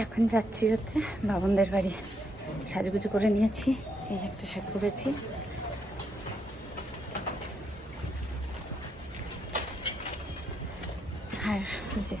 এখন যাচ্ছি হচ্ছে বাবনদের বাড়ি। সাজুগুজু করে নিয়েছি, এই একটা শাড়ি পরেছি। আর যে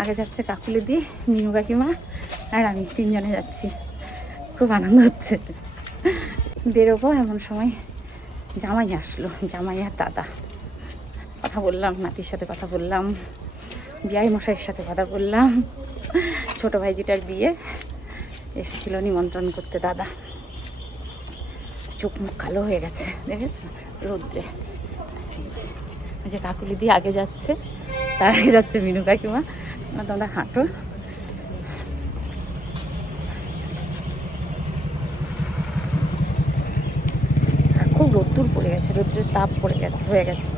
আগে যাচ্ছে কাকুলি দি, মিনু কাকিমা আর আমি, তিনজনে যাচ্ছি। খুব আনন্দ হচ্ছে। বেরোবো এমন সময় জামাই আসলো, জামাই আর দাদা। কথা বললাম, নাতির সাথে কথা বললাম, বিয়াই মশাইয়ের সাথে কথা বললাম। ছোটো ভাইজিটার বিয়ে এসেছিল নিমন্ত্রণ করতে দাদা। চোখ মুখ কালো হয়ে গেছে, দেখেছো রৌদ্রে। যে কাকুলি দিয়ে আগে যাচ্ছে, তার আগে যাচ্ছে মিনু কাকিমা। তোমরা হাঁটো। আর খুব রোদ্দুর পড়ে গেছে, রোদ্রের তাপ পড়ে গেছে, হয়ে গেছে।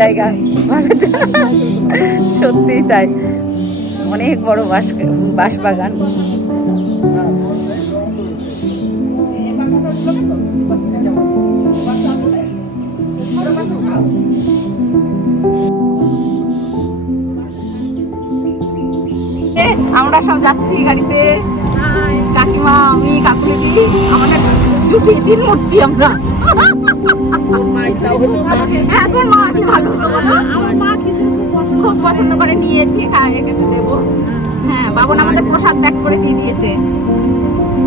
জায়গা সত্যিই তাই, অনেক বড় বাঁশ বাগান। আমরা সব যাচ্ছি গাড়িতে, কাকিমা, আমি, কাকুলি দি, আমাদের জুটি 3 মূর্তি আমরা। খুব পছন্দ করে নিয়েছি, একটু দেবো। হ্যাঁ, বাবন আমাদের প্রসাদ প্যাক করে দিয়ে দিয়েছে।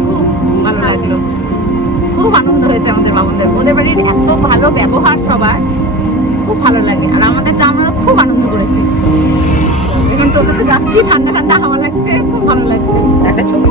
খুব ভালো লাগলো, খুব আনন্দ হয়েছে আমাদের বাবনদের। ওদের বাড়ির এত ভালো ব্যবহার সবার, খুব ভালো লাগে। আর আমাদেরকে, আমরা খুব আনন্দ করেছি। এখন টোটোতে যাচ্ছি, ঠান্ডা ঠান্ডা হাওয়া লাগছে, খুব ভালো লাগছে। একটা ছবি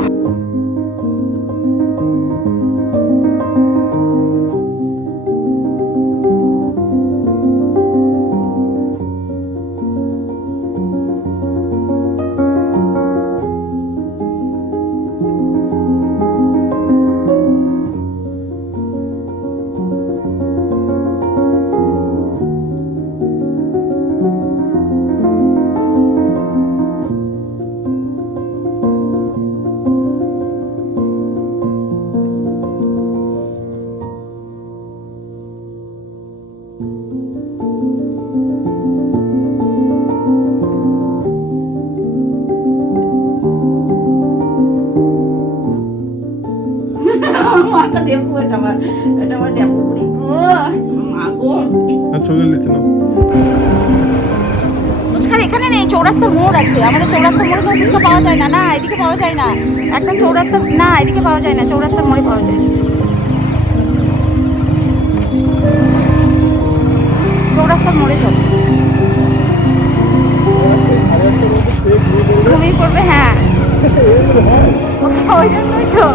দেবো, এটা আমার দেবো। ও মা গো, ছবি লিখছে না। ফুচকার এখানে নেই, চৌরাস্তার মোড় আছে। আমাদের চৌরাস্তার মোড়ে তো ফুচকা পাওয়া যায় না। না, এদিকে পাওয়া যায় না, একদম চৌরাস্তা না, এদিকে পাওয়া যায় না, চৌরাস্তার মোড়ে পাওয়া যায়। চৌরাস্তার মোড়ে চলো, ঘুমিয়ে পড়বে। হ্যাঁ, ওই জন্যই তো।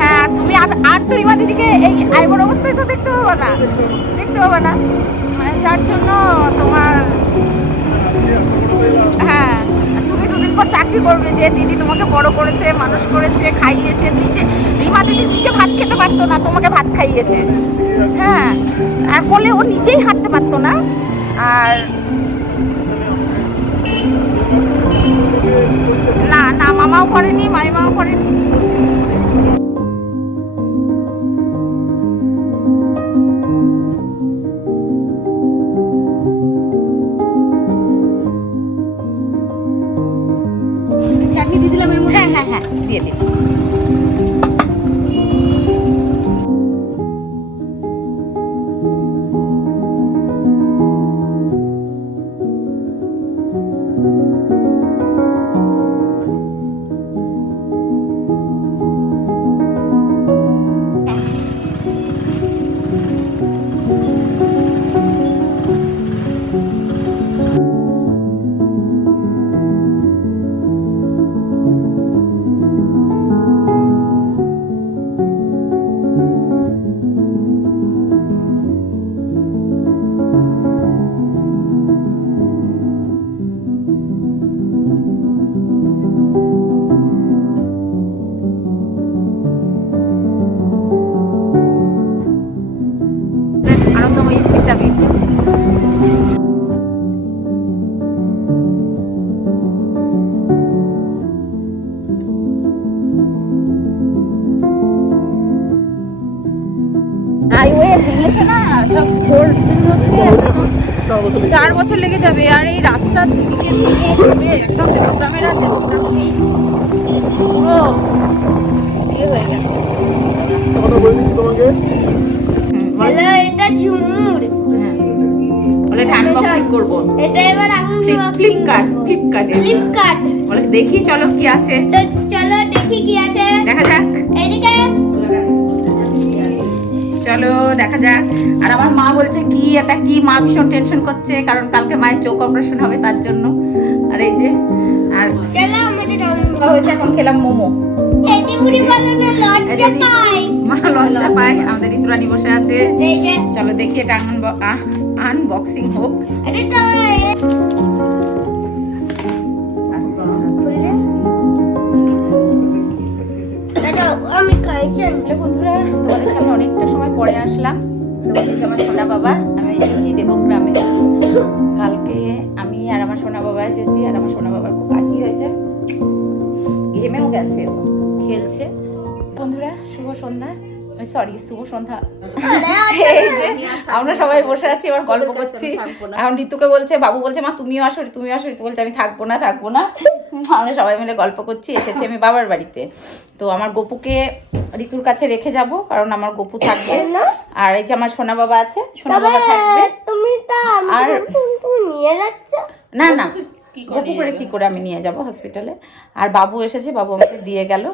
হ্যাঁ, তুমি আর তো রিমা দিদিকে এই আইবর অবস্থায় তো দেখতে পাবো না, দেখতে পাবো না, মানে যার জন্য তোমার। হ্যাঁ, তুমি দুদিন পর চাকরি করবে, যে দিদি তোমাকে বড় করেছে, মানুষ করেছে, খাইয়েছে। নিজে রিমা দিদি নিজে ভাত খেতে পারতো না, তোমাকে ভাত খাইয়েছে। হ্যাঁ, আর বলে ও নিজেই হাঁটতে পারতো না। আর না না, মামাও করেনি, মাইমাও করেনি। চাটনি দিয়ে দিলাম এর মধ্যে। হ্যাঁ হ্যাঁ হ্যাঁ, দিয়ে দিই। আনন্দময়ী বিদ্যাপীঠ। হাইওয়ে ভেঙেছে না, সব ঘোর হচ্ছে। 4 বছর লেগে যাবে। আর এই রাস্তা দুদিকে ভেঙে ঘুরে একদম দেবগ্রামের আর দেবগ্রাম নেই, পুরো ইয়ে হয়ে গেছে। এটা ঝুমুর। বলে এটা আনবক্সিং করব। এটা এবার আমি ফ্লিপকার্ট বলে দেখি, চলো কি আছে। তো চলো দেখি কি আছে, দেখা যাক। এদিকে চলো দেখা যাক। আর আমার মা বলছে কি এটা কি, মা ভীষণ টেনশন করছে, কারণ কালকে মায়ের চোখ অপারেশন হবে তার জন্য। আর এই যে, আর চলো আমাদের হয়েছে, এখন খেলাম মোমো। এটি উড়ি বানানো লজ্জা পাই, মা লজ্জা পায়। আমাদের ঋতুরানী বসে আছে। এই যে চলো দেখি এটা আনবক্সিং হোক। এটা তো আমি খাইছি। বন্ধুরা, তোমাদের সামনে অনেকটা সময় পরে আসলাম। তোমাদের আমার সোনা বাবা, আমি এসেছি দেবগ্রামে। কালকে আমি আর আমার সোনা বাবা এসেছি। আর আমার সোনা বাবার খুব কাশি হয়েছে, ঘেমেও গেছে, খেলছে। বন্ধুরা, শুভ সন্ধ্যা, সরি শুভ সন্ধ্যা। এই যে আমরা সবাই বসে আছি, এবার গল্প করছি। এখন ঋতুকে বলছে, বাবু বলছে মা তুমিও আসো, তুমিও আসো। ঋতু বলছে আমি থাকবো না। আমরা সবাই মিলে গল্প করছি। এসেছি আমি বাবার বাড়িতে। তো আমার গপুকে ঋতুর কাছে রেখে যাব, কারণ আমার গপু থাকবে। আর এই যে আমার সোনা বাবা আছে, সোনা বাবা থাকবে। আর তুমি নিয়ে যাচ্ছ? না না, গপু করে কি করে আমি নিয়ে যাব হসপিটালে। আর বাবু এসেছে, বাবু আমাকে দিয়ে গেল।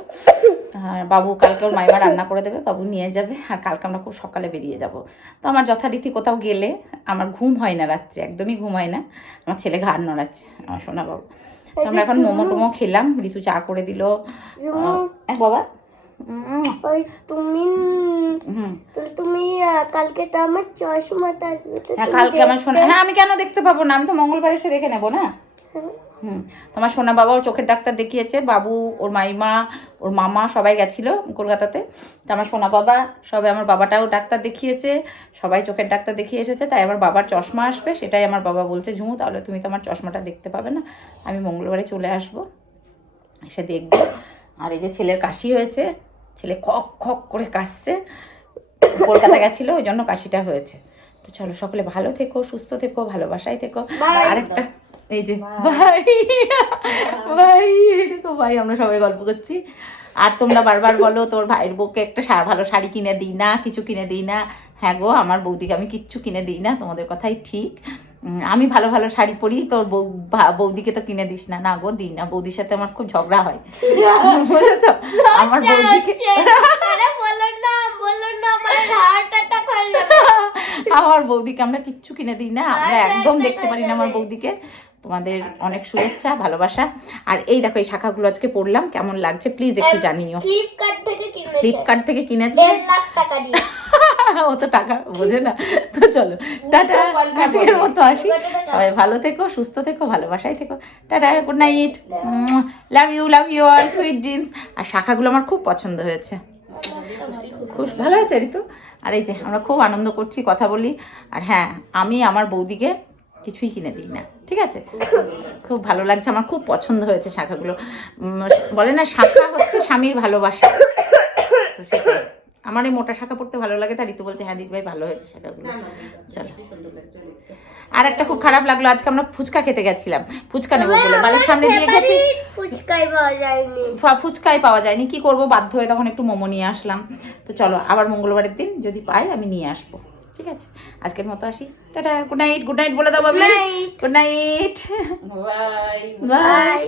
আর বাবু কালকে ওর মাইমা রান্না করে দেবে, বাবু নিয়ে যাবে। আর কালকে আমরা খুব সকালে বেরিয়ে যাব। তো আমার যথারীতি কোথাও গেলে আমার ঘুম হয় না, রাত্রে একদমই ঘুম হয় না। আমার ছেলে ঘাড় নড়াচ্ছে, আমার সোনা বাবু। তো আমরা এখন মোমো টোমো খেলাম, ঋতু চা করে দিল। বাবা ওই তুমি কালকে তো আমার চশমাটা আসবে, কালকে আমার সোনা। হ্যাঁ, আমি কেন দেখতে পাবো না, আমি তো মঙ্গলবার এসে দেখে নেবো না। তোমার সোনা বাবাও চোখের ডাক্তার দেখিয়েছে, বাবু, ওর মাইমা, ওর মামা সবাই গেছিল কলকাতাতে। তো আমার সোনা বাবা সবাই, আমার বাবাটাও ডাক্তার দেখিয়েছে, সবাই চোখের ডাক্তার দেখিয়ে এসেছে। তাই আমার বাবার চশমা আসবে, সেটাই আমার বাবা বলছে ঝুমু তাহলে তুমি তো আমার চশমাটা দেখতে পাবে না, আমি মঙ্গলবারে চলে আসবো, এসে দেখবো। আর এই যে ছেলের কাশি হয়েছে, ছেলে খক খক করে কাশছে, কলকাতা গেছিলো ওই জন্য কাশিটা হয়েছে। তো চলো সকলে ভালো থেকো, সুস্থ থেকো, ভালোবাসায় থেকো। আরেকটা এই যে ভাই ভাই, এই দেখো ভাই, আমরা সবাই গল্প করছি। আর তোমরা বারবার বলো তোর ভাইয়ের বউকে একটা ভালো শাড়ি কিনে দিই না, কিছু কিনে দিই না। হ্যাঁ গো, আমার বৌদিকে আমি কিচ্ছু কিনে দিই না, তোমাদের কথাই ঠিক। আমি ভালো ভালো শাড়ি পরি, তোর বৌদিকে তো কিনে দিস না। না গো, দিই না, বৌদির সাথে আমার খুব ঝগড়া হয়, বুঝেছো? আমার বৌদিকে আরে বলো না আমার হার্ট অ্যাটাক হয়ে যাবে। আমার বৌদিকে আমরা কিচ্ছু কিনে দিই না, আমরা আরে, একদম আরে, দেখতে পারি না আরে, আমার আরে। বৌদিকে। তোমাদের অনেক শুভেচ্ছা, ভালোবাসা। আর এই দেখো, এই শাখাগুলো আজকে পরলাম, কেমন লাগছে প্লিজ একটু জানিও। ফ্লিপকার্ট থেকে কিনেছে। ফ্লিপকার্ট থেকে কিনেছি। 1.5 লাখ টাকা দিয়ে। ও তো টাকা বোঝে না। তো চলো, টাটা, আজকের মতো আসি। সবাই ভালো থেকো, সুস্থ থেকো, ভালোবাসায় থেকো। Tata, good night, love you all, sweet dreams. আর শাখাগুলো আমার খুব পছন্দ হয়েছে, খুব ভালো হয়েছে ঋতু। আর এই যে আমরা খুব আনন্দ করছি, কথা বলি। আর হ্যাঁ, আমি আমার বৌদিকে কিছুই কিনে দিই না, ঠিক আছে? খুব ভালো লাগছে, আমার খুব পছন্দ হয়েছে শাখাগুলো। বলে না, শাখা হচ্ছে স্বামীর ভালোবাসা, তো সেটাই। আমার এই মোটা শাখা পড়তে ভালো লাগে, তাই ঋতু বলছে হ্যাঁ দিদি ভাই ভালো হয়েছে শাখাগুলো। চলো। আর একটা খুব খারাপ লাগলো, আজকে আমরা ফুচকা খেতে গেছিলাম, ফুচকা নেবো বলে বাড়ির সামনে দিয়ে গেছি, ফুচকাই পাওয়া যায়নি। ফুচকাই পাওয়া যায়নি। কি করব, বাধ্য হয়ে তখন একটু মোমো নিয়ে আসলাম। তো চলো, আবার মঙ্গলবারের দিন যদি পাই আমি নিয়ে আসবো, ঠিক আছে? আজকের মতো আসি, tata, good night. Good night বলে দাও Babli. Good night, bye bye. By.